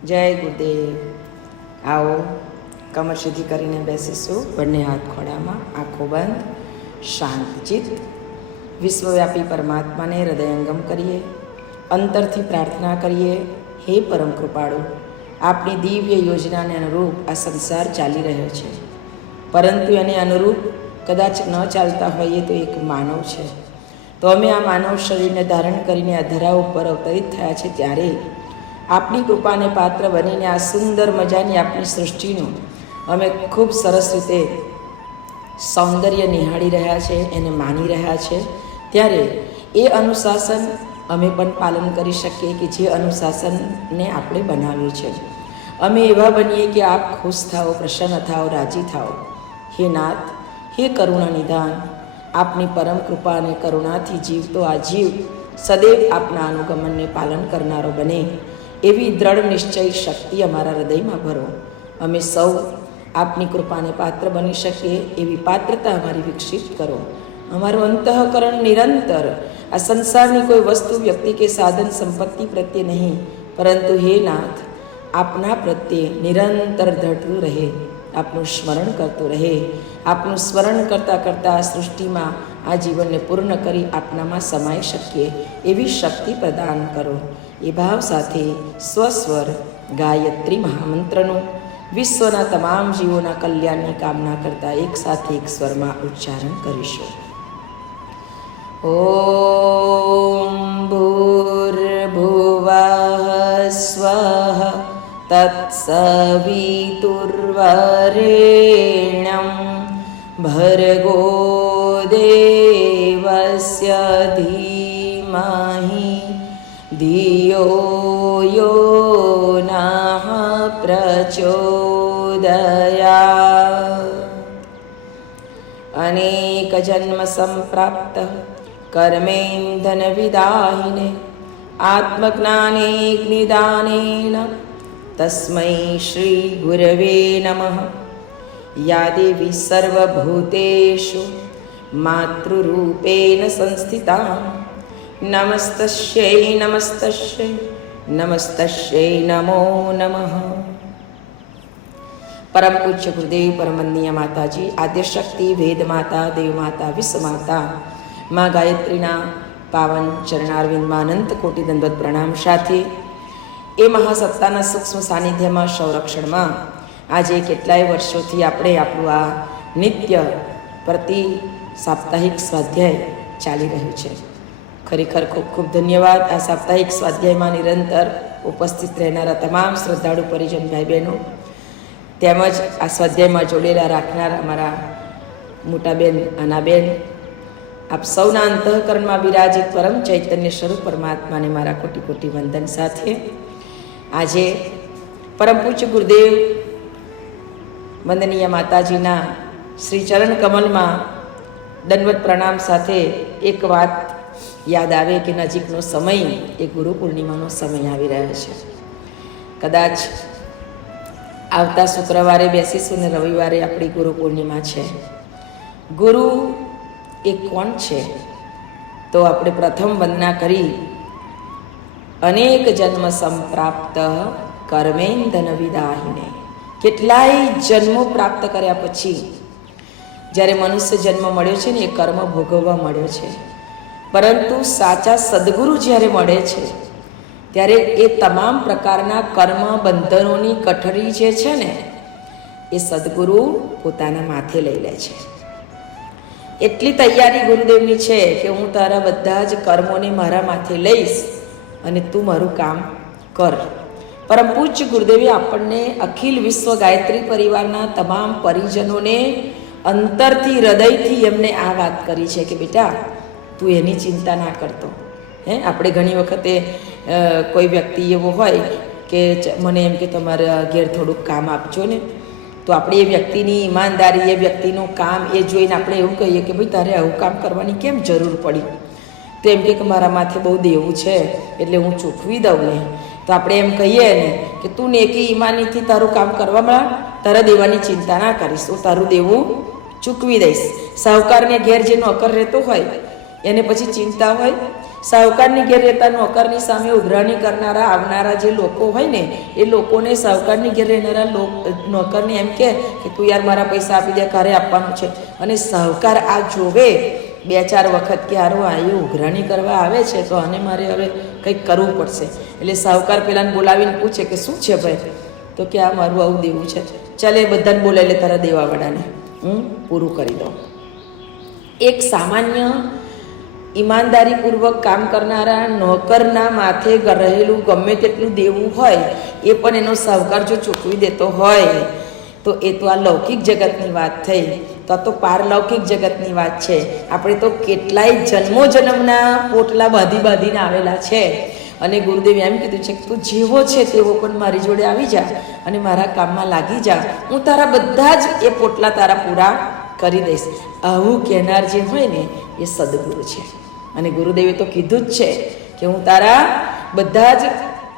જય ગુરુદેવ. આવો, કમર સીધી કરીને બેસીશું. બંને હાથ ખોડામાં, આંખો બંધ, શાંતચિત્ત. વિશ્વવ્યાપી પરમાત્માને હૃદયંગમ કરીએ, અંતરથી પ્રાર્થના કરીએ. હે પરમ કૃપાળુ, આપણી દિવ્ય યોજનાને અનુરૂપ આ સંસાર ચાલી રહ્યો છે, પરંતુ એને અનુરૂપ કદાચ ન ચાલતા હોઈએ તો એક માનવ છે. તો અમે આ માનવ શરીરને ધારણ કરીને આ ધરા ઉપર અવતરિત થયા છે, ત્યારે આપની કૃપાને પાત્ર બનીને આ સુંદર મજાની આપણી સૃષ્ટિનું અમે ખૂબ સરસ રીતે સૌંદર્ય નિહાળી રહ્યા છે, એને માની રહ્યા છે. ત્યારે એ અનુશાસન અમે પણ પાલન કરી શકીએ કે જે અનુશાસનને આપણે બનાવ્યું છે. અમે એવા બનીએ કે આપ ખુશ થાઓ, પ્રસન્ન થાઓ, રાજી થાઓ. હે નાથ, હે કરુણા નિદાન, આપની પરમ કૃપા અને કરુણાથી જીવતો આ જીવ સદૈવ આપના અનુગમનને પાલન કરનારો બને એવી દ્રઢ નિશ્ચય શક્તિ અમારા હૃદયમાં ભરો. અમે સૌ આપની કૃપાને પાત્ર બની શકીએ એવી પાત્રતા અમારી વિકસિત કરો. અમારું અંતઃકરણ નિરંતર આ સંસારની કોઈ વસ્તુ, વ્યક્તિ કે સાધન સંપત્તિ પ્રત્યે નહીં, પરંતુ હે નાથ, આપના પ્રત્યે નિરંતર ધડતું રહે, આપનું સ્મરણ કરતું રહે. આપનું સ્મરણ કરતાં કરતાં આ સૃષ્ટિમાં આ જીવનને પૂર્ણ કરી આપનામાં સમાઈ શકીએ એવી શક્તિ પ્રદાન કરો. એ ભાવ સાથે સ્વસ્વર ગાયત્રી મહામંત્રનું વિશ્વના તમામ જીવોના કલ્યાણની કામના કરતાં એક સાથે એક સ્વરમાં ઉચ્ચારણ કરીશું. ઓમ ભૂર્ભુવઃ સ્વઃ તત્સવિતુર્વરેણ્યં ભર્ગો દેવસ્ય ધીમહિ ધિયો યો નઃ પ્રચોદયાત્. અનેક જન્મ સંપ્રાપ્ત કર્મેન્ધન વિદાહિને આત્મજ્ઞાને જ્ઞિદાનેન તસ્મૈ શ્રી ગુરવે નમઃ. યા દેવી સર્વભૂતેષુ માતૃરૂપેણ સંસ્થિતા નમસ્તસ્યૈ નમસ્તસ્યૈ નમસ્તસ્યૈ નમો નમઃ. પરમ પૂજ્ય ગુરુદેવ પરમવંદનીય માતાજી, આદ્યશક્તિ, વેદ માતા, દેવ માતા, વિશ્વ માતા મા ગાયત્રીના પાવન ચરણારવિંદમાં અનંત કોટી દંડવત પ્રણામ સાથે એ મહાસત્તાના સૂક્ષ્મ સાનિધ્યમાં, સંરક્ષણમાં આજે કેટલાય વર્ષોથી આપણે આપણું આ નિત્ય પ્રતિ સાપ્તાહિક સ્વાધ્યાય ચાલી રહ્યું છે. ખરેખર ખૂબ ખૂબ ધન્યવાદ. આ સાપ્તાહિક સ્વાધ્યાયમાં નિરંતર ઉપસ્થિત રહેનારા તમામ શ્રદ્ધાળુ પરિજન ભાઈ બહેનો, તેમજ આ સ્વાધ્યાયમાં જોડેલા રાખનાર અમારા મોટાબેન, નાનાબેન, આપ સૌના અંતઃકરણમાં બિરાજિત પરમ ચૈતન્ય સ્વરૂપ પરમાત્માને મારા કોટી કોટી વંદન સાથે આજે પરમ પૂજ્ય ગુરુદેવ વંદનીય માતાજીના શ્રી ચરણ કમલમાં દંડવત પ્રણામ સાથે એક વાત યાદ આવે કે નજીકનો સમય એ ગુરુ પૂર્ણિમાનો સમય આવી રહ્યો છે. કદાચ આવતા શુક્રવારે બેસીશું ને રવિવારે આપણી ગુરુ પૂર્ણિમા છે. ગુરુ એ કોણ છે? તો આપણે પ્રથમ વંદના કરી અનેક જન્મ સંપ્રાપ્ત કર્મેન્ધન વિદાહિને. કેટલાય જન્મો પ્રાપ્ત કર્યા પછી જ્યારે મનુષ્ય જન્મ મળ્યો છે ને, એ કર્મ ભોગવવા મળ્યો છે. પરંતુ સાચા સદગુરુ જ્યારે મળે છે ત્યારે એ તમામ પ્રકારના કર્મ બંધનોની કઠરી જે છે ને, એ સદગુરુ પોતાના માથે લઈ લે છે. એટલી તૈયારી ગુરુદેવની છે કે હું તારા બધા જ કર્મોને મારા માથે લઈશ અને તું મારું કામ કર. પરમ પૂજ્ય ગુરુદેવે આપણને, અખિલ વિશ્વ ગાયત્રી પરિવારના તમામ પરિજનોને અંતરથી, હૃદયથી એમને આ વાત કરી છે કે બેટા, તું એની ચિંતા ના કરતો. આપણે ઘણી વખતે કોઈ વ્યક્તિ એવો હોય કે મને એમ કે તમારા ઘેર થોડુંક કામ આપજો ને, તો આપણે એ વ્યક્તિની ઈમાનદારી, એ વ્યક્તિનું કામ એ જોઈને આપણે એવું કહીએ કે ભાઈ તારે આવું કામ કરવાની કેમ જરૂર પડી? તો એમ કે મારા માથે બહુ દેવું છે એટલે હું ચૂકવી દઉં ને. તો આપણે એમ કહીએ ને કે તું નેકી ઈમાનીથી તારું કામ કરવામાં, તારા દેવાની ચિંતા ના કરીશ, હું તારું દેવું ચૂકવી દઈશ. સાહુકારને ઘેર જે નોકર રહેતો હોય એને પછી ચિંતા હોય સાહુકારની ઘેર રહેતા નોકરની સામે ઉઘરાણી કરનારા આવનારા જે લોકો હોય ને એ લોકોને સાહુકારની ઘેર રહેનારા નોકરને એમ કે તું યાર મારા પૈસા આપી દે, ક્યારે આપવાનું છે. અને સાહુકાર આ જોવે 2-4 વખત કે હારો આ એ ઉઘરાણી કરવા આવે છે તો આને મારે હવે કંઈક કરવું પડશે. એટલે સાહુકાર પેલાને બોલાવીને પૂછે કે શું છે ભાઈ? તો કે આ મારું આવું દેવું છે. ચાલ એ બધાને બોલાવી લે તારા દેવાવાળાને, હું પૂરું કરી દઉં. એક સામાન્ય ઈમાનદારીપૂર્વક કામ કરનારા નોકરના માથે રહેલું ગમે તેટલું દેવું હોય એ પણ એનો સાહુકાર જો ચૂકવી દેતો હોય તો એ તો આ લૌકિક જગતની વાત થઈ. તો પારલૌકિક જગતની વાત છે. આપણે તો કેટલાય જન્મોજન્મના પોટલા બાંધીને આવેલા છે. અને ગુરુદેવે એમ કીધું છે કે તું જેવો છે તેવો પણ મારી જોડે આવી જા અને મારા કામમાં લાગી જા, હું તારા બધા જ એ પોટલા તારા પૂરા કરી દઈશ. આવું કહેનાર જે હોય ને એ સદગુરુ છે. અને ગુરુદેવે તો કીધું જ છે કે હું તારા બધા જ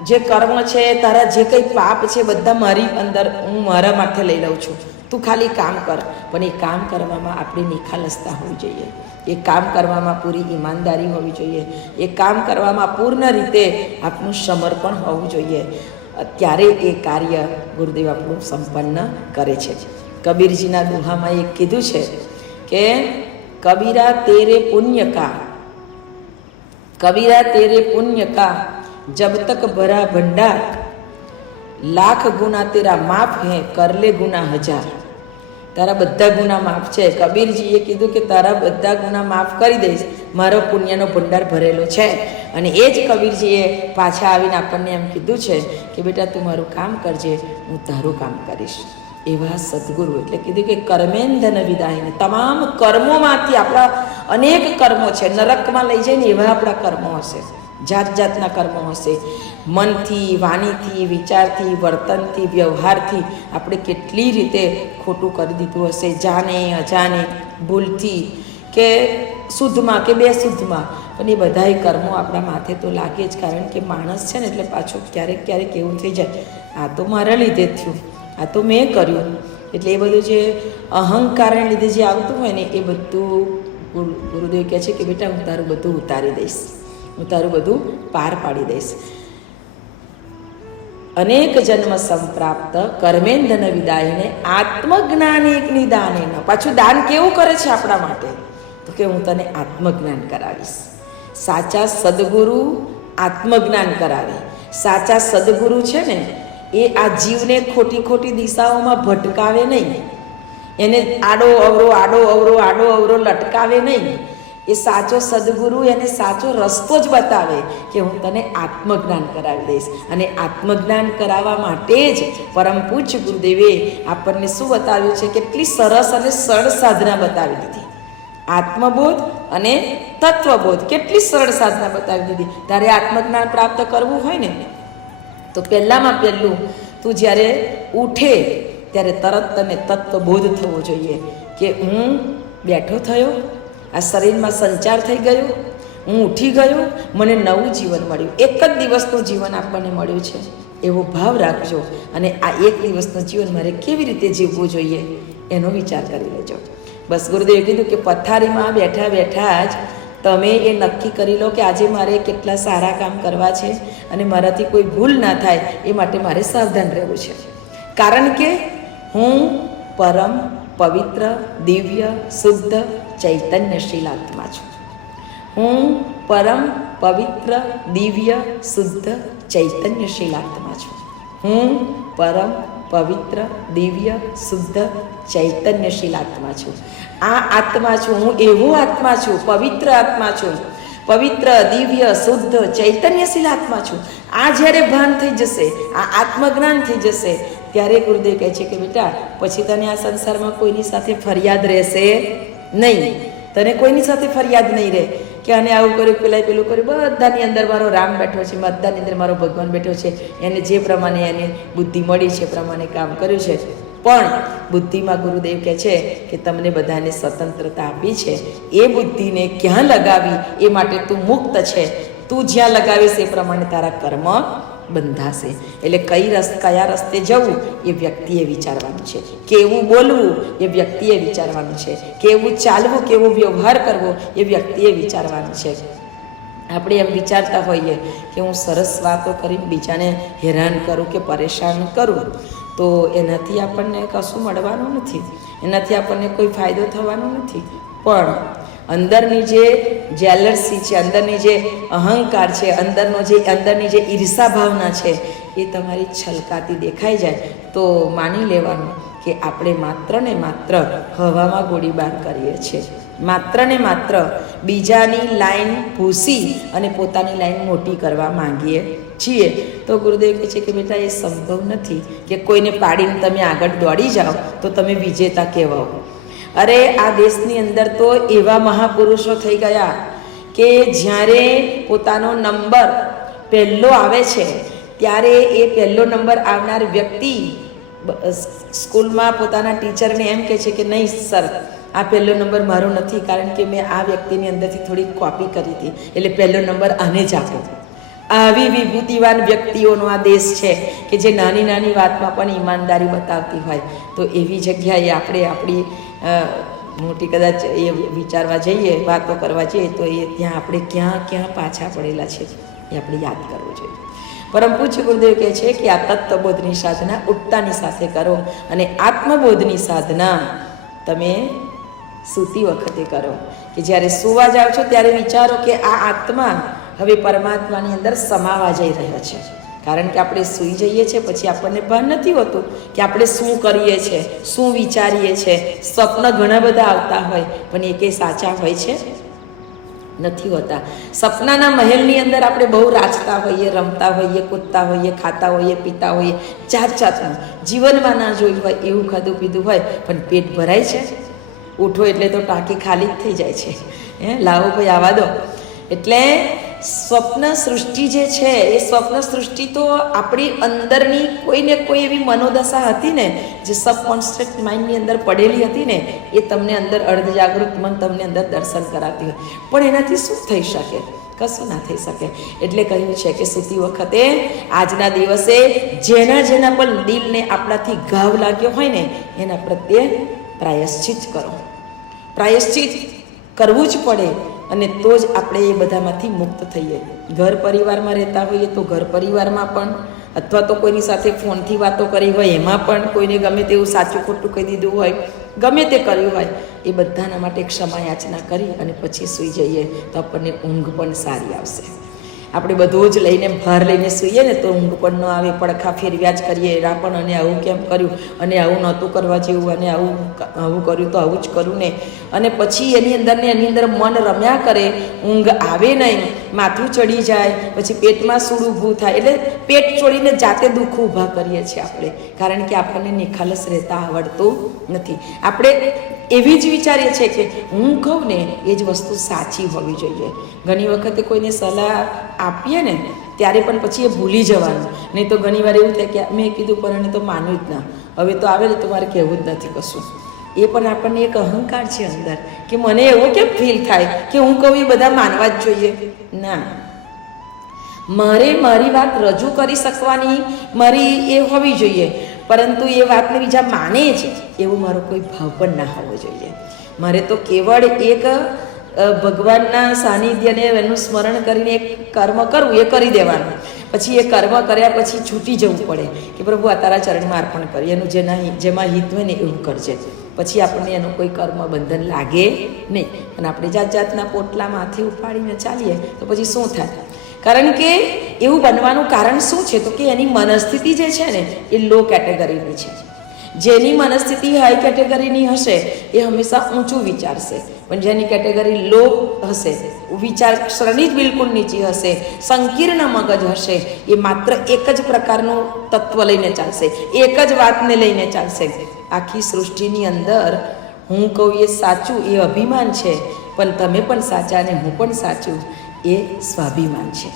જે કર્મ છે, તારા જે કંઈ પાપ છે બધા મારી અંદર હું મારા માથે લઈ લઉં છું, તું ખાલી કામ કર. પણ એ કામ કરવામાં આપણી નિખાલસતા હોવી જોઈએ, એ કામ કરવામાં પૂરી ઈમાનદારી હોવી જોઈએ, એ કામ કરવામાં પૂર્ણ રીતે આપણું સમર્પણ હોવું જોઈએ. ત્યારે એ કાર્ય ગુરુદેવ આપણું સંપન્ન કરે છે. કબીરજીના દોહામાં એક કીધું છે કે કબીરા તેરે પુણ્ય કા, કબીરા તેરે પુણ્ય કા જબ તક ભરા ભંડાર, લાખ ગુના તેરા માફ હે કર લે ગુના હજાર. તારા બધા ગુના માફ છે. કબીરજીએ કીધું કે તારા બધા ગુના માફ કરી દઈશ, મારો પુણ્યનો ભંડાર ભરેલો છે. અને એ જ કબીરજીએ પાછા આવીને આપણને એમ કીધું છે કે બેટા તું મારું કામ કરજે, હું તારું કામ કરીશ. એવા સદગુરુ એટલે કીધું કે કર્મેન્ધન વિદાયને, તમામ કર્મોમાંથી આપણા અનેક કર્મો છે, નરકમાં લઈ જાય ને એવા આપણા કર્મો હશે, જાત જાતના કર્મો હશે. મનથી, વાણીથી, વિચારથી, વર્તનથી, વ્યવહારથી આપણે કેટલી રીતે ખોટું કરી દીધું હશે, જાણે અજાણે, ભૂલથી કે શુદ્ધમાં કે બેશુદ્ધમાં. પણ એ બધાય કર્મો આપણા માથે તો લાગે જ, કારણ કે માણસ છે ને એટલે પાછું ક્યારેક એવું થઈ જાય આ તો મારા લીધે જ થયું, આ તો મેં કર્યું. એટલે એ બધું જે અહંકારને લીધે જે આવતું હોય ને એ બધું ગુરુદેવ કહે છે કે બેટા હું તારું બધું ઉતારી દઈશ, હું તારું બધું પાર પાડી દઈશ. અનેક જન્મ સંપ્રાપ્ત કર્મેન્ધન વિદાયને આત્મજ્ઞાન એક નિદાન. પાછું દાન કેવું કરે છે આપણા માટે? તો કે હું તને આત્મજ્ઞાન કરાવીશ. સાચા સદગુરુ આત્મજ્ઞાન કરાવે. સાચા સદગુરુ છે ને એ આ જીવને ખોટી દિશાઓમાં ભટકાવે નહીં, એને આડો અવરો લટકાવે નહીં. એ સાચો સદગુરુ એને સાચો રસ્તો જ બતાવે કે હું તને આત્મજ્ઞાન કરાવી દઈશ. અને આત્મજ્ઞાન કરાવવા માટે જ પરમ પૂજ્ય ગુરુદેવે આપણને શું બતાવ્યું છે? કેટલી સરસ અને સરળ સાધના બતાવી દીધી. આત્મબોધ અને તત્વબોધ, કેટલી સરળ સાધના બતાવી દીધી. તારે આત્મજ્ઞાન પ્રાપ્ત કરવું હોય ને તો પહેલામાં પહેલું તું જ્યારે ઉઠે ત્યારે તરત તને તત્વબોધ થવો જોઈએ કે હું બેઠો થયો, આ શરીરમાં સંચાર થઈ ગયો, હું ઉઠી ગયો, મને નવું જીવન મળ્યું. એક જ દિવસનું જીવન આપણને મળ્યું છે એવો ભાવ રાખજો. અને આ એક દિવસનું જીવન મારે કેવી રીતે જીવવું જોઈએ એનો વિચાર કરી લેજો. બસ ગુરુદેવે કીધું કે પથારીમાં બેઠા બેઠા જ તમે એ નક્કી કરી લો કે આજે મારે કેટલા સારા કામ કરવા છે અને મારાથી કોઈ ભૂલ ના થાય એ માટે મારે સાવધાન રહેવું છે. કારણ કે હું પરમ પવિત્ર, દિવ્ય, શુદ્ધ, ચૈતન્યશીલ આત્મા છું. હું પરમ પવિત્ર, દિવ્ય, શુદ્ધ, ચૈતન્યશીલ આત્મા છું. હું પરમ પવિત્ર, દિવ્ય, શુદ્ધ, ચૈતન્યશીલ આત્મા છું. આ આત્મા છું, હું એવો આત્મા છું, પવિત્ર આત્મા છું, પવિત્ર, દિવ્ય, શુદ્ધ, ચૈતન્યશીલ આત્મા છું. આ જ્યારે ભાન થઈ જશે, આ આત્મજ્ઞાન થઈ જશે ત્યારે ગુરુદેવ કહે છે કે બેટા પછી તને આ સંસારમાં કોઈની સાથે ફરિયાદ રહેશે નહીં. તને કોઈની સાથે ફરિયાદ નહીં રહે કે આને આવું કર્યું, પેલું કર્યું. બધાની અંદર મારો રામ બેઠો છે, બધાની અંદર મારો ભગવાન બેઠો છે, એને જે પ્રમાણે એને બુદ્ધિ મળી છે પ્રમાણે કામ કર્યું છે. પણ બુદ્ધિમાં ગુરુદેવ કહે છે કે તમને બધાને સ્વતંત્રતા આપી છે, એ બુદ્ધિને ક્યાં લગાવી એ માટે તું મુક્ત છે. તું જ્યાં લગાવીશ એ પ્રમાણે તારા કર્મ બંધાશે. એટલે કયા રસ્તે જવું એ વ્યક્તિએ વિચારવાનું છે, કેવું બોલવું એ વ્યક્તિએ વિચારવાનું છે, કેવું ચાલવું, કેવો વ્યવહાર કરવો એ વ્યક્તિએ વિચારવાનું છે. આપણે એમ વિચારતા હોઈએ કે હું સરસ વાતો કરીને બીજાને હેરાન કરું કે પરેશાન કરું, તો એનાથી આપણને કશું મળવાનું નથી, એનાથી આપણને કોઈ ફાયદો થવાનો નથી. પણ અંદરની જે જેલસી છે, અંદરની જે અહંકાર છે, અંદરની જે ઈર્ષા ભાવના છે, એ તમારી છલકાતી દેખાઈ જાય તો માની લેવાનું કે આપણે માત્ર ને માત્ર હવામાં ગોળીબાર કરીએ છીએ, માત્ર ને માત્ર બીજાની લાઈન ભૂસી અને પોતાની લાઈન મોટી કરવા માંગીએ છીએ. તો ગુરુદેવ કહે છે કે બેટા, એ સંભવ નથી કે કોઈને પાડીને તમે આગળ દોડી જાઓ તો તમે વિજેતા કહેવાઓ. અરે આ દેશની અંદર તો એવા મહાપુરુષો થઈ ગયા કે જ્યારે પોતાનો નંબર પહેલો આવે છે ત્યારે એ પહેલો નંબર આવનાર વ્યક્તિ સ્કૂલમાં પોતાના ટીચરને એમ કહે છે કે નહીં સર, આ પહેલો નંબર મારો નથી, કારણ કે મેં આ વ્યક્તિની અંદરથી થોડી કોપી કરી હતી, એટલે પહેલો નંબર આને જ આપો. આવી વિભૂતિવાન વ્યક્તિઓનો આ દેશ છે કે જે નાની નાની વાતમાં પણ ઈમાનદારી બતાવતી હોય. તો એવી જગ્યાએ આપણે આપણી મોટી કદાચ એ વિચારવા જઈએ, વાતો કરવા જઈએ, તો એ ત્યાં આપણે ક્યાં પાછા પડેલા છે એ આપણે યાદ કરવું જોઈએ. પરમ પૂજ્ય ગુરુદેવ કહે છે કે આ તત્વબોધની સાધના ઉઠતાની સાથે કરો, અને આત્મબોધની સાધના તમે સૂતી વખતે કરો. કે જ્યારે સૂવા જાઓ છો ત્યારે વિચારો કે આ આત્મા હવે પરમાત્માની અંદર સમાવા જઈ રહ્યો છે. કારણ કે આપણે સૂઈ જઈએ છીએ પછી આપણને ભાન નથી હોતું કે આપણે શું કરીએ છીએ, શું વિચારીએ છીએ. સ્વપ્ન ઘણા બધા આવતા હોય પણ એ કંઈ સાચા હોય છે નથી હોતા. સપનાના મહેલની અંદર આપણે બહુ રાચતા હોઈએ, રમતા હોઈએ, કૂદતા હોઈએ, ખાતા હોઈએ, પીતા હોઈએ, જાત જાતનું જીવનમાં ના જોયું હોય એવું ખાધું પીધું હોય, પણ પેટ ભરાય છે. ઉઠો એટલે તો ટાંકી ખાલી જ થઈ જાય છે. લાવો ભાઈ આવવા દો. એટલે સ્વપ્ન સૃષ્ટિ જે છે એ સ્વપ્ન સૃષ્ટિ તો આપણી અંદરની કોઈને કોઈ એવી મનોદશા હતી ને, જે સબકોન્શિયસ માઇન્ડની અંદર પડેલી હતી ને, એ તમને અંદર અર્ધજાગૃત મન તમને અંદર દર્શન કરાવતી હોય. પણ એનાથી શું થઈ શકે? કશું ના થઈ શકે. એટલે કહ્યું છે કે સૂતી વખતે આજના દિવસે જેના પણ દિલને આપણાથી ઘાવ લાગ્યો હોય ને એના પ્રત્યે પ્રાયશ્ચિત કરો. પ્રાયશ્ચિત કરવું જ પડે, અને તો જ આપણે એ બધામાંથી મુક્ત થઈએ. ઘર પરિવારમાં રહેતા હોઈએ તો ઘર પરિવારમાં પણ, અથવા તો કોઈની સાથે ફોનથી વાતો કરી હોય એમાં પણ, કોઈને ગમે તેવું સાચું ખોટું કહી દીધું હોય, ગમે તે કર્યું હોય, એ બધાના માટે ક્ષમા યાચના કરી અને પછી સૂઈ જઈએ તો આપણને ઊંઘ પણ સારી આવશે. આપણે બધું જ લઈને ભાર લઈને સૂઈએ ને તો ઊંઘ પણ ન આવે. પડખા ફેરવ્યા જ કરીએ, રાપણ અને આવું કેમ કર્યું, અને આવું નહોતું કરવા જેવું, અને આવું કર્યું તો આવું જ કરું ને. અને પછી એની અંદર મન રમ્યા કરે, ઊંઘ આવે નહીં, માથું ચડી જાય, પછી પેટમાં સૂળ ઊભું થાય. એટલે પેટ ચોડીને જાતે દુઃખ ઊભા કરીએ છીએ આપણે, કારણ કે આપણને નિખાલસ રહેતા આવડતું નથી. આપણે એવી જ વિચારીએ છીએ કે હું કહું ને એ જ વસ્તુ સાચી હોવી જોઈએ. ઘણી વખતે કોઈને સલાહ આપીએ ને ત્યારે પણ પછી એ ભૂલી જવાનું. નહીં તો ઘણી વાર એવું થાય કે મેં કીધું પણ એને તો માન્યું જ ના, હવે તો આવે ને તો મારે કહેવું જ નથી કશું. એ પણ આપણને એક અહંકાર છે અંદર કે મને એવો કેમ ફીલ થાય કે હું કહું એ બધા માનવા જ જોઈએ. ના, મારે મારી વાત રજૂ કરી શકવાની મારી એ હોવી જોઈએ, પરંતુ એ વાતને બીજા માને છે એવો મારો કોઈ ભાવ પણ ના હોવો જોઈએ. મારે તો કેવળ એક ભગવાનના સાનિધ્યને એનું સ્મરણ કરીને એક કર્મ કરવું, એ કરી દેવાનું. પછી એ કર્મ કર્યા પછી છૂટી જવું પડે કે પ્રભુ આ તારા ચરણમાં અર્પણ કરી, એનું જેમાં હિત હોય ને એવું કરજે. પછી આપણને એનું કોઈ કર્મ બંધન લાગે નહીં. અને આપણે જાત જાતના પોટલા માથે ઉપાડીને ચાલીએ તો પછી શું થાય? કારણ કે એવું બનવાનું કારણ શું છે? તો કે એની મનસ્થિતિ જે છે ને એ લો કેટેગરીની છે. જેની મનસ્થિતિ હાઈ કેટેગરીની હશે એ હંમેશા ઊંચું વિચારશે, પણ જેની કેટેગરી લો હશે, વિચાર શ્રેણી જ બિલકુલ નીચી હશે, સંકીર્ણ મગજ હશે, એ માત્ર એક જ પ્રકારનું તત્વ લઈને ચાલશે, એક જ વાતને લઈને ચાલશે. આખી સૃષ્ટિની અંદર હું કહું એ સાચું એ અભિમાન છે, પણ તમે પણ સાચા અને હું પણ સાચું એ સ્વાભિમાન છે.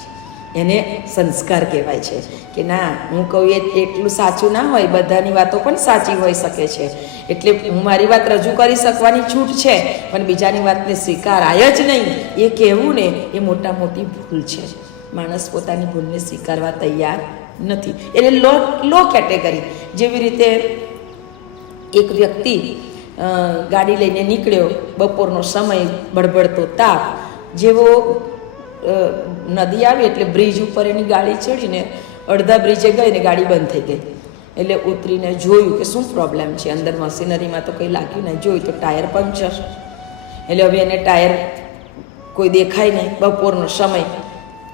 એને સંસ્કાર કહેવાય છે કે ના, હું કહું એ એટલું સાચું ના હોય, બધાની વાતો પણ સાચી હોઈ શકે છે. એટલે હું મારી વાત રજૂ કરી શકવાની છૂટ છે, પણ બીજાની વાતને સ્વીકારાય જ નહીં એ કહેવું ને એ મોટી ભૂલ છે. માણસ પોતાની ભૂલને સ્વીકારવા તૈયાર નથી. એટલે લો કેટેગરી. જેવી રીતે એક વ્યક્તિ ગાડી લઈને નીકળ્યો, બપોરનો સમય, બળબડતો તાપ, જેવો નદી આવી એટલે બ્રિજ ઉપર એની ગાડી ચડીને અડધા બ્રિજે ગઈ ને ગાડી બંધ થઈ ગઈ. એટલે ઉતરીને જોયું કે શું પ્રોબ્લેમ છે, અંદર મશીનરીમાં તો કંઈ લાગ્યું નહીં. જોયું તો ટાયર પંક્ચર. એટલે હવે એને ટાયર કોઈ દેખાય નહીં, બપોરનો સમય,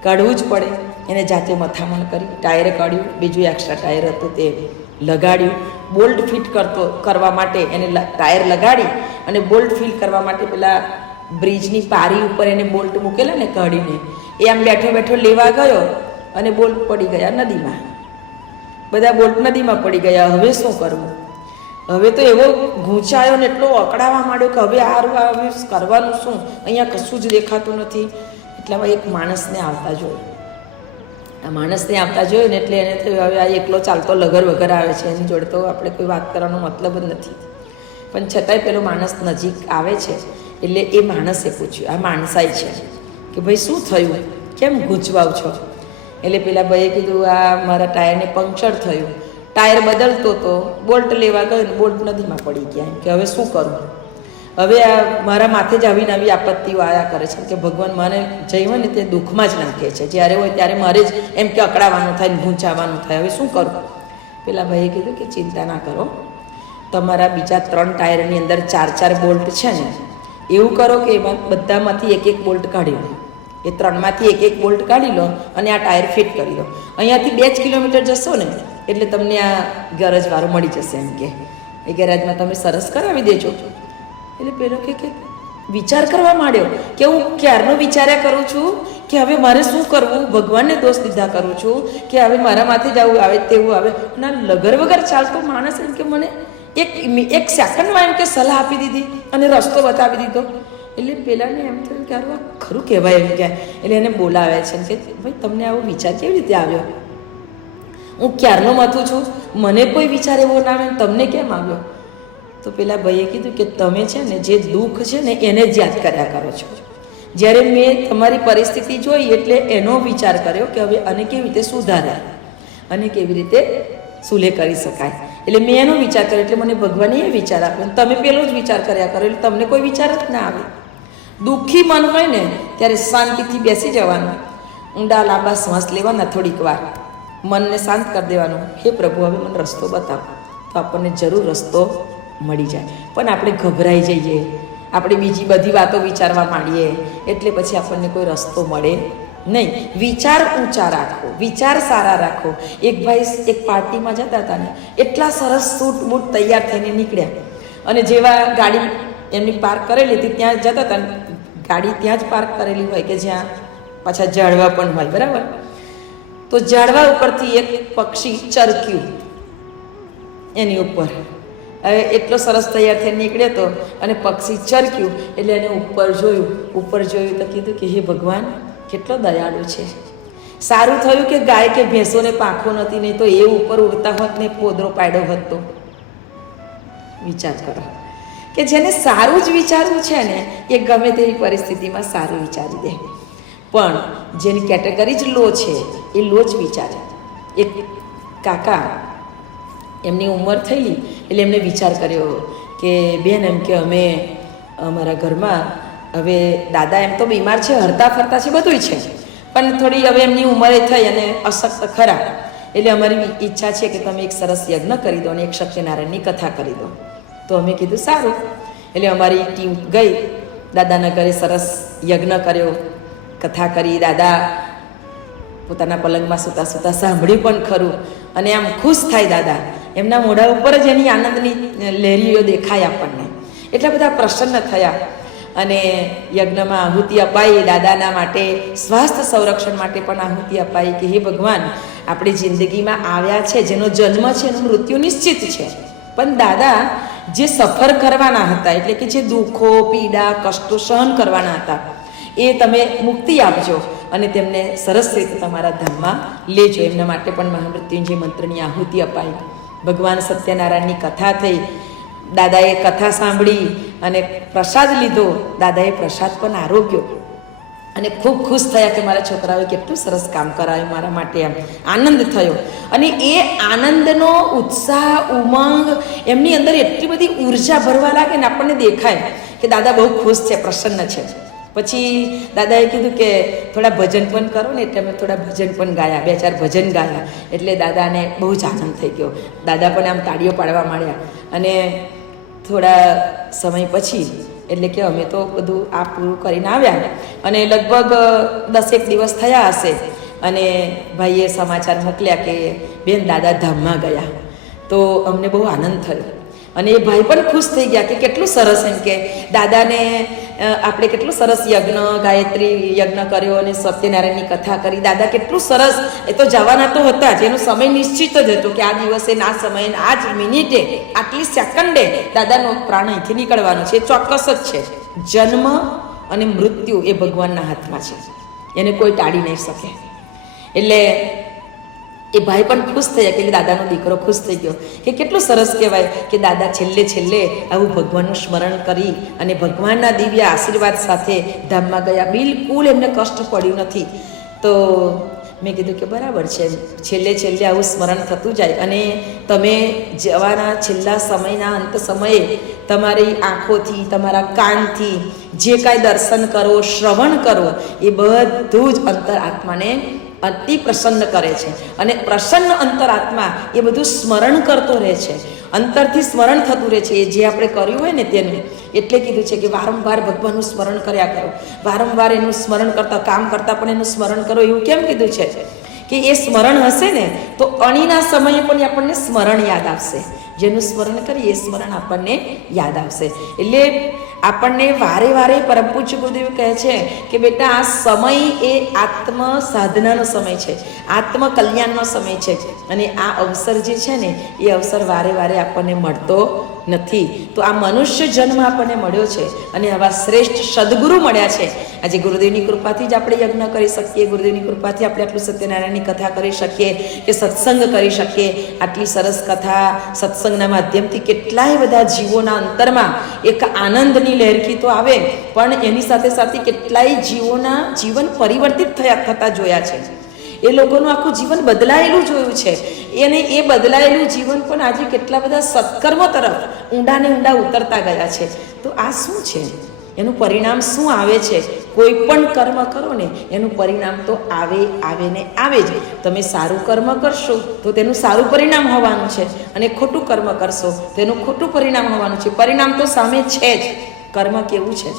કાઢવું જ પડે. એને જાતે મથામણ કરી ટાયર કાઢ્યું, બીજું એક્સ્ટ્રા ટાયર હતું તે લગાડ્યું. બોલ્ટ ફિટ કરવા માટે એને ટાયર લગાડી અને બોલ્ટ ફિટ કરવા માટે પેલા બ્રિજની પારી ઉપર એને બોલ્ટ મૂકેલા ને કાઢીને એ આમ બેઠો બેઠો લેવા ગયો અને બોલ્ટ પડી ગયા નદીમાં. બધા બોલ્ટ નદીમાં પડી ગયા. હવે શું કરવું? હવે તો એવો ગૂંચાયો ને એટલો અકળાવા માંડ્યો કે હવે હવે કરવાનું શું? અહીંયા કશું જ દેખાતું નથી. એટલામાં એક માણસને આવતા જોયું. આ માણસને આવતા જોયું ને એટલે એને થયું હવે આ એકલો ચાલતો લગર વગર આવે છે, એની જોડે તો આપણે કોઈ વાત કરવાનો મતલબ જ નથી. પણ છતાંય પેલો માણસ નજીક આવે છે એટલે એ માણસે પૂછ્યું, આ માણસાઈ છે કે ભાઈ શું થયું, કેમ ગૂંચવાવ છો? એટલે પેલા ભાઈએ કીધું આ મારા ટાયરને પંક્ચર થયું, ટાયર બદલતો તો બોલ્ટ લેવા ગયો ને બોલ્ટ નદીમાં પડી ગયા. એમ કે હવે શું કરું? હવે આ મારા માથે જ આવી નવી આપત્તિઓ આવ્યા કરે છે કે ભગવાન મને જઈ હોય ને તે દુઃખમાં જ નાખે છે. જ્યારે હોય ત્યારે મારે જ એમ કે અકળાવાનું થાય ને ગૂંચાવાનું થાય. હવે શું કરું? પેલા ભાઈએ કીધું કે ચિંતા ના કરો, તમારા બીજા 3 ટાયરની અંદર 4 બોલ્ટ છે ને, એવું કરો કે એમાં બધામાંથી એક બોલ્ટ કાઢી લો. એ 3માંથી એક બોલ્ટ કાઢી લો અને આ ટાયર ફિટ કરી દો. અહીંયાથી 2 જ કિલોમીટર જશો ને એટલે તમને આ ગેરેજવાળો મળી જશે. એમ કે એ ગેરેજમાં તમે સરસ કરાવી દેજો. એટલે પેલો કે વિચાર કરવા માંડ્યો કે હું ક્યારનો વિચાર્યા કરું છું કે હવે મારે શું કરવું, ભગવાનને દોષ દીધા કરું છું કે હવે મારા માથે જ આવું આવે તેવું આવે. અને આ લગર વગર ચાલતો માણસ એમ કે મને એક સેકન્ડમાં એમ કે સલાહ આપી દીધી અને રસ્તો બતાવી દીધો. એટલે પેલાને એમ થયું કે આ ખરું કહેવાય એમ કે. એટલે એને બોલાવે છે કે ભાઈ તમને આવો વિચાર કેવી રીતે આવ્યો? હું ક્યારનો મથું છું, મને કોઈ વિચાર એવો ના આવે, તમને કેમ આવ્યો? તો પેલા ભાઈએ કીધું કે તમે છે ને જે દુઃખ છે ને એને જ યાદ કર્યા કરો છો. જ્યારે મેં તમારી પરિસ્થિતિ જોઈ એટલે એનો વિચાર કર્યો કે હવે આને કેવી રીતે સુધારાય અને કેવી રીતે સુલે કરી શકાય. એટલે મેં એનો વિચાર કર્યો એટલે મને ભગવાને એ વિચાર આપ્યો. તમે પેલો જ વિચાર કર્યા કરો એટલે તમને કોઈ વિચાર જ ના આવે. દુઃખી મન હોય ને ત્યારે શાંતિથી બેસી જવાનું, ઊંડા લાંબા શ્વાસ લેવાના, થોડીક વાર મનને શાંત કરી દેવાનું. હે પ્રભુ હવે મને રસ્તો બતાવો. તો આપણને જરૂર રસ્તો મળી જાય. પણ આપણે ગભરાઈ જઈએ, આપણે બીજી બધી વાતો વિચારવા માંડીએ એટલે પછી આપણને કોઈ રસ્તો મળે નહીં. વિચાર ઊંચા રાખો, વિચાર સારા રાખો. એક ભાઈ એક પાર્ટીમાં જતા હતા ને, એટલા સરસ સૂટ બૂટ તૈયાર થઈને નીકળ્યા અને જેવા ગાડી એમની પાર્ક કરેલી હતી ત્યાં જતા હતા. ગાડી ત્યાં જ પાર્ક કરેલી હોય કે જ્યાં પાછા ઝાડવા પણ હોય, બરાબર? તો ઝાડવા ઉપરથી એક પક્ષી ચરક્યું એની ઉપર. હવે એટલો સરસ તૈયાર થઈને નીકળ્યો હતો અને પક્ષી ચરક્યું એટલે એને ઉપર જોયું તો કીધું કે હે ભગવાન કેટલો દયાળુ છે. સારું થયું કે ગાય કે ભેંસોને પાંખો નથી, નહીં તો એ ઉપર ઉડતા હોત ને પોદરો પાડ્યો હોત. તો વિચાર કરો કે જેને સારું જ વિચારવું છે ને એ ગમે તેવી પરિસ્થિતિમાં સારું વિચારી દે. પણ જેની કેટેગરી જ લો છે એ લો જ વિચારે. એક કાકા એમની ઉંમર થયેલી એટલે એમને વિચાર કર્યો કે બેન એમ કે અમે અમારા ઘરમાં હવે દાદા એમ તો બીમાર છે, હરતા ફરતા છે, બધું છે, પણ થોડી હવે એમની ઉંમરે થઈ અને અશક્ત ખરા. એટલે અમારી ઈચ્છા છે કે તમે એક સરસ યજ્ઞ કરી દો અને એક સત્યનારાયણની કથા કરી દો. તો અમે કીધું સારું. એટલે અમારી ટીમ ગઈ દાદાના ઘરે, સરસ યજ્ઞ કર્યો, કથા કરી. દાદા પોતાના પલંગમાં સૂતા સૂતા સાંભળ્યું પણ ખરું અને આમ ખુશ થાય દાદા. એમના મોઢા ઉપર જ એની આનંદની લહેરીઓ દેખાય આપણને. એટલા બધા પ્રસન્ન થયા અને યજ્ઞમાં આહુતિ અપાઈ. દાદાના માટે સ્વાસ્થ્ય સંરક્ષણ માટે પણ આહુતિ અપાઈ કે હે ભગવાન આપણી જિંદગીમાં આવ્યા છે, જેનો જન્મ છે એનું મૃત્યુ નિશ્ચિત છે, પણ દાદા જે સફર કરવાના હતા એટલે કે જે દુઃખો પીડા કષ્ટો સહન કરવાના હતા એ તમે મુક્તિ આપજો અને તેમને સરસ રીતે તમારા ધામમાં લેજો. એમના માટે પણ મહામૃત્યુંજય મંત્રની આહુતિ અપાઈ. ભગવાન સત્યનારાયણની કથા થઈ. દાદાએ કથા સાંભળી અને પ્રસાદ લીધો. દાદાએ પ્રસાદ પણ આરોગ્યો અને ખૂબ ખુશ થયા કે મારા છોકરાઓએ કેટલું સરસ કામ કરાવ્યું મારા માટે. એમ આનંદ થયો અને એ આનંદનો ઉત્સાહ ઉમંગ એમની અંદર એટલી બધી ઉર્જા ભરવા લાગે ને આપણને દેખાય કે દાદા બહુ ખુશ છે, પ્રસન્ન છે. પછી દાદાએ કીધું કે થોડા ભજન પણ કરો ને, એટલે અમે થોડા ભજન પણ ગાયા, 2-4 ભજન ગાયા. એટલે દાદાને બહુ જ આનંદ થઈ ગયો. દાદા પણ આમ તાળીઓ પાડવા માંડ્યા. અને થોડા સમય પછી એટલે કે અમે તો બધું આ પૂરું કરીને આવ્યા અને લગભગ 10 દિવસ થયા હશે અને ભાઈએ સમાચાર મોકલ્યા કે બેન દાદા ધામમાં ગયા. તો અમને બહુ આનંદ થયો અને એ ભાઈ પણ ખુશ થઈ ગયા કે કેટલું સરસ, એમ કે દાદાને આપણે કેટલું સરસ યજ્ઞ, ગાયત્રી યજ્ઞ કર્યો અને સત્યનારાયણની કથા કરી. દાદા કેટલું સરસ, એ તો જવાના તો હતા જ, એનો સમય નિશ્ચિત જ હતો કે આ દિવસે, આ સમયે, આ જ મિનિટે, આટલી સેકન્ડે દાદાનો પ્રાણ અહીંથી નીકળવાનો છે. એ ચોક્કસ જ છે. જન્મ અને મૃત્યુ એ ભગવાનના હાથમાં છે, એને કોઈ ટાળી નહીં શકે. એટલે એ ભાઈ પણ ખુશ થયા કે દાદાનો દીકરો ખુશ થઈ ગયો કે કેટલું સરસ કહેવાય કે દાદા છેલ્લે આવું ભગવાનનું સ્મરણ કરી અને ભગવાનના દિવ્ય આશીર્વાદ સાથે ધામમાં ગયા. બિલકુલ એમને કષ્ટ પડ્યું નથી. તો મેં કીધું કે બરાબર છે, છેલ્લે આવું સ્મરણ થતું જાય અને તમે જવાના છેલ્લા સમયના અંત સમયે તમારી આંખોથી, તમારા કાનથી જે કાંઈ દર્શન કરો, શ્રવણ કરો, એ બધું જ અંતરાત્માને અતિ પ્રસન્ન કરે છે. અને પ્રસન્ન અંતરાત્મા એ બધું સ્મરણ કરતો રહે છે, અંતરથી સ્મરણ થતું રહે છે. એ જે આપણે કર્યું હોય ને તેનું, એટલે કીધું છે કે વારંવાર ભગવાનનું સ્મરણ કર્યા કરો, વારંવાર એનું સ્મરણ કરતા, કામ કરતાં પણ એનું સ્મરણ કરો. એવું કેમ કીધું છે કે એ સ્મરણ હશે ને તો અણીના સમયે પણ આપણને સ્મરણ યાદ આવશે. જેનું સ્મરણ કરીએ એ સ્મરણ આપણને યાદ આવશે. એટલે આપણને વારે પરમ પૂજ્ય ગુરુદેવ કહે છે કે બેટા આ સમય એ આત્મ સાધનાનો સમય છે, આત્મ કલ્યાણનો સમય છે. અને આ અવસર જે છે ને એ અવસર વારે આપણને મળતો નથી. તો આ મનુષ્ય જન્મ આપણને મળ્યો છે અને આવા શ્રેષ્ઠ સદગુરુ મળ્યા છે. આજે ગુરુદેવની કૃપાથી જ આપણે યજ્ઞ કરી શકીએ, ગુરુદેવની કૃપાથી આપણે આટલું સત્યનારાયણની કથા કરી શકીએ કે સત્સંગ કરી શકીએ. આટલી સરસ કથા સત્સંગના માધ્યમથી કેટલાય બધા જીવોના અંતરમાં એક આનંદની લહેરખી તો આવે, પણ એની સાથે કેટલાય જીવોના જીવન પરિવર્તિત થતા જોયા છે. એ લોકોનું આખું જીવન બદલાયેલું જોયું છે. અને એ બદલાયેલું જીવન પણ આજે કેટલા બધા સત્કર્મો તરફ ઊંડા ઉતરતા ગયા છે. તો આ શું છે? એનું પરિણામ શું આવે છે? કોઈ પણ કર્મ કરો ને એનું પરિણામ તો આવે ને આવે જ. તમે સારું કર્મ કરશો તો તેનું સારું પરિણામ હોવાનું છે, અને ખોટું કર્મ કરશો તેનું ખોટું પરિણામ હોવાનું છે. પરિણામ તો સામે છે જ. કર્મ કેવું છે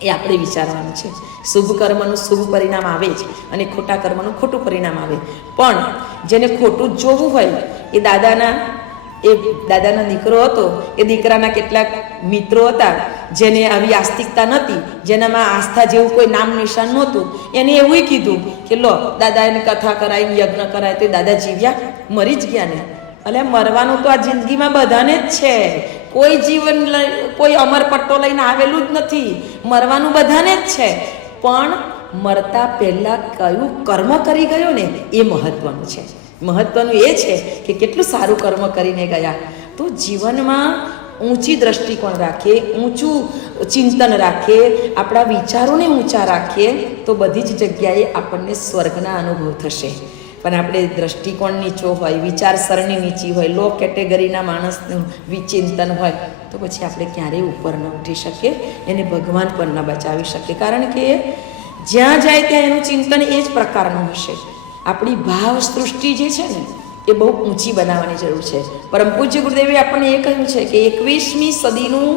એ આપણે વિચારવાનું છે. શુભ કર્મનું શુભ પરિણામ આવે જ અને ખોટા કર્મનું ખોટું પરિણામ આવે. પણ જેને ખોટું જ જોવું હોય એ દાદાના દીકરો હતો, એ દીકરાના કેટલાક મિત્રો હતા જેને આવી આસ્તિકતા નહોતી, જેનામાં આસ્થા જેવું કોઈ નામ નિશાન નહોતું. એને એવું કીધું કે લો દાદા એને કથા કરાય, યજ્ઞ કરાય, તો દાદા જીવ્યા, મરી જ ગયા ને. એટલે મરવાનું તો આ જિંદગીમાં બધાને જ છે. કોઈ જીવન કોઈ અમર પટ્ટો લઈને આવેલું જ નથી. મરવાનું બધાને જ છે. પણ મરતા પહેલા કયું કર્મ કરી ગયો ને એ મહત્વનું છે. મહત્વનું એ છે કે કેટલું સારું કર્મ કરીને ગયા. તો જીવનમાં ઊંચી દ્રષ્ટિકોણ રાખીએ, ઊંચું ચિંતન રાખીએ, આપણા વિચારોને ઊંચા રાખીએ તો બધી જ જગ્યાએ આપણને સ્વર્ગના અનુભવ થશે. પણ આપણે દ્રષ્ટિકોણ નીચો હોય, વિચારસરણી નીચી હોય, લો કેટેગરીના માણસનું વિચિંતન હોય તો પછી આપણે ક્યારેય ઉપર ન ઉઠી શકીએ, એને ભગવાન પણ ન બચાવી શકીએ. કારણ કે જ્યાં જાય ત્યાં એનું ચિંતન એ જ પ્રકારનું હશે. આપણી ભાવ સૃષ્ટિ જે છે ને એ બહુ ઊંચી બનાવવાની જરૂર છે. પરમ પૂજ્ય ગુરુદેવે આપણને એ કહ્યું છે કે 21મી સદીનું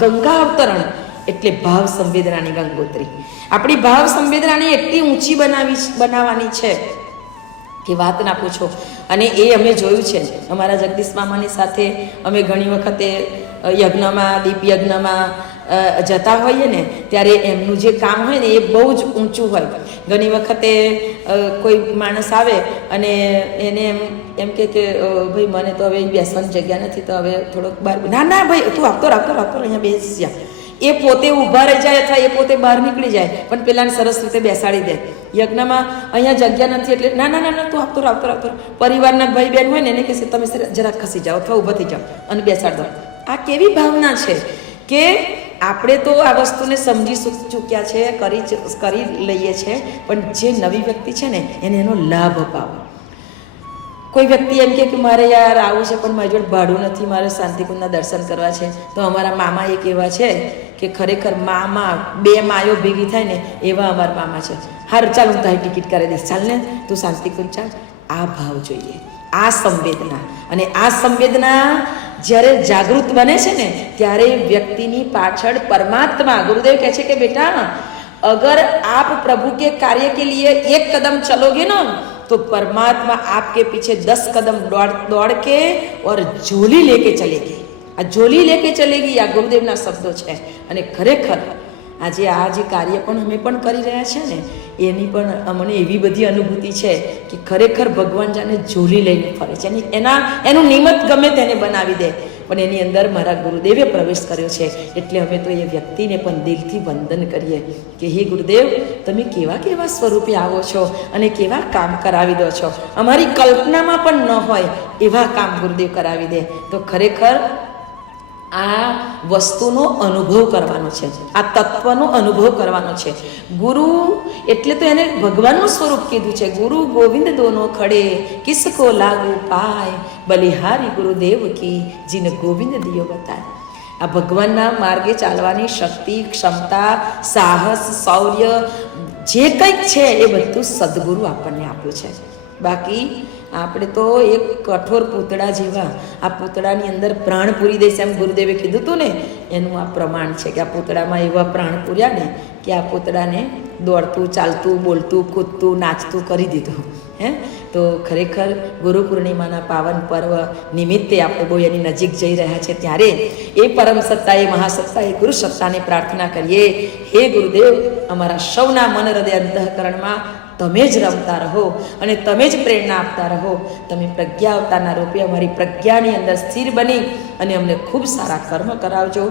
ગંગા અવતરણ એટલે ભાવ સંવેદનાની ગંગોત્રી. આપણી ભાવ સંવેદનાને એટલી ઊંચી બનાવવાની છે કે વાત ના પૂછો. અને એ અમે જોયું છે અમારા જગદીશ મામાની સાથે. અમે ઘણી વખતે યજ્ઞમાં, દીપ યજ્ઞમાં જતા હોઈએ ને ત્યારે એમનું જે કામ હોય ને એ બહુ જ ઊંચું હોય. ઘણી વખતે કોઈ માણસ આવે અને એને એમ કે ભાઈ મને તો હવે બેસવાની જગ્યા નથી, તો હવે થોડોક બહાર. ના ભાઈ તું આવતો અહીંયા બેસી જા. એ પોતે ઊભા રહી જાય અથવા એ પોતે બહાર નીકળી જાય, પણ પેલાને સરસ રીતે બેસાડી દે. યજ્ઞમાં અહીંયા જગ્યા નથી એટલે ના તું આવતો. પરિવારના ભાઈ બહેન હોય ને એને કહેશે તમે જરાક ખસી જાઓ અથવા ઊભા થઈ જાઓ અને બેસાડ દો. આ કેવી ભાવના છે કે આપણે તો આ વસ્તુને સમજી ચૂક્યા છે, કરી લઈએ છીએ, પણ જે નવી વ્યક્તિ છે ને એને એનો લાભ અપાવો. કોઈ વ્યક્તિ એમ કે મારે યાર આવું છે પણ મારી જોડે ભાડું નથી, મારે શાંતિકુંજના દર્શન કરવા છે, તો અમારા મામા એક એવા છે કે ખરેખર મામા બે માયો ભેગી થાય ને એવા અમારા મામા છે. હારું ચાલ હું તારી ટિકિટ કરી દઈશ, ચાલ ને તું શાંતિકુંજ ચાલ. આ ભાવ જોઈએ, આ સંવેદના. અને આ સંવેદના જ્યારે જાગૃત બને છે ને ત્યારે વ્યક્તિની પાછળ પરમાત્મા, ગુરુદેવ કહે છે કે બેટા અગર આપ પ્રભુ के कार्य के लिए एक कदम चलोगे ना तो परमात्मा आपके पीछे 10 कदम दौड़ के और झोली लेके चलेगी. આ झोली लेके चलेगी આ ગુરુદેવના શબ્દો છે. અને ખરેખર આજે આ જે કાર્ય પણ અમે પણ કરી રહ્યા છે ને એની પણ અમને એવી બધી અનુભૂતિ છે કે ખરેખર ભગવાન જાને ઝોલી લઈને ફરે છે. એનું નિમિત્ત ગમે તેને બનાવી દે, પણ એની અંદર મારા ગુરુદેવે પ્રવેશ કર્યો છે. એટલે અમે તો એ વ્યક્તિને પણ દિલથી વંદન કરીએ કે હે ગુરુદેવ, તમે કેવા કેવા સ્વરૂપે આવો છો અને કેવા કામ કરાવી દો છો. અમારી કલ્પનામાં પણ ન હોય એવા કામ ગુરુદેવ કરાવી દે. તો ખરેખર આ વસ્તુનો અનુભવ કરવાનો છે, આ તત્વનો અનુભવ કરવાનો છે. ગુરુ એટલે તો એને ભગવાનનું સ્વરૂપ કીધું છે. ગુરુ ગોવિંદ દોનો ખડે કિસકો લાગુ પાય, બલિહારી ગુરુદેવ કી જીન ગોવિંદ દિયો બતાય. આ ભગવાનના માર્ગે ચાલવાની શક્તિ, ક્ષમતા, સાહસ, શૌર્ય જે કંઈક છે એ બધું સદગુરુ આપણને આપ્યું છે. બાકી આપણે તો એક કઠોર પૂતળા જેવા, આ પૂતળાની અંદર પ્રાણ પૂરી દઈશ એમ ગુરુદેવે કીધું હતું ને, એનું આ પ્રમાણ છે કે આ પૂતળામાં એવા પ્રાણ પૂર્યા ને કે આ પૂતળાને દોડતું, ચાલતું, બોલતું, કૂદતું, નાચતું કરી દીધું. તો ખરેખર ગુરુ પૂર્ણિમાના પાવન પર્વ નિમિત્તે આપણે બહુ એની નજીક જઈ રહ્યા છે ત્યારે એ પરમ સત્તા, એ મહાસત્તા, એ ગુરુ સત્તાને પ્રાર્થના કરીએ, હે ગુરુદેવ, અમારા સૌના મન, હૃદય, અંતઃકરણમાં તમે જ રમતા રહો અને તમે જ પ્રેરણા આપતા રહો. તમે પ્રજ્ઞા અવતારના રૂપે અમારી પ્રજ્ઞાની અંદર સ્થિર બની અને અમને ખૂબ સારા કર્મ કરાવજો.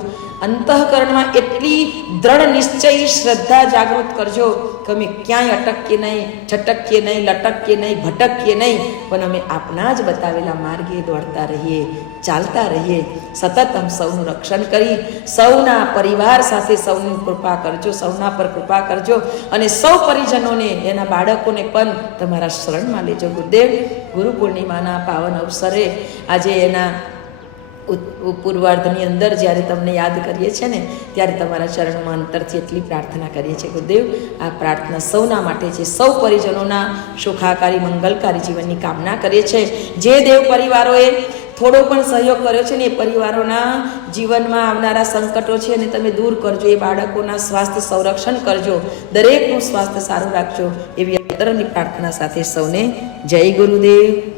અંતઃકરણમાં એટલી દ્રઢ નિશ્ચય, શ્રદ્ધા જાગૃત કરજો કે અમે ક્યાંય અટકીએ નહીં, છટકીએ નહીં, લટકીએ નહીં, ભટકીએ નહીં, પણ અમે આપના જ બતાવેલા માર્ગે દોડતા રહીએ, ચાલતા રહીએ. સતત આમ સૌનું રક્ષણ કરી સૌના પરિવાર સાથે સૌની કૃપા કરજો, સૌના પર કૃપા કરજો અને સૌ પરિજનોને, એના બાળકોને પણ તમારા શરણમાં લેજો. ગુરુદેવ, ગુરુ પૂર્ણિમાના પાવન અવસરે આજે એના પૂર્વાર્ધની અંદર જ્યારે તમને યાદ કરીએ છીએ ને ત્યારે તમારા ચરણમાં અંતરથી એટલી પ્રાર્થના કરીએ છીએ ગુરુદેવ, આ પ્રાર્થના સૌના માટે છે. સૌ પરિજનોના સુખાકારી, મંગલકારી જીવનની કામના કરીએ છીએ. જે દેવ પરિવારોએ થોડો પણ સહયોગ કર્યો છે ને એ પરિવારોના જીવનમાં આવનારા સંકટો છે અને તમે દૂર કરજો. એ બાળકોના સ્વાસ્થ્ય સંરક્ષણ કરજો, દરેકનું સ્વાસ્થ્ય સારું રાખજો. એવી અંતરની પ્રાર્થના સાથે સૌને જય ગુરુદેવ.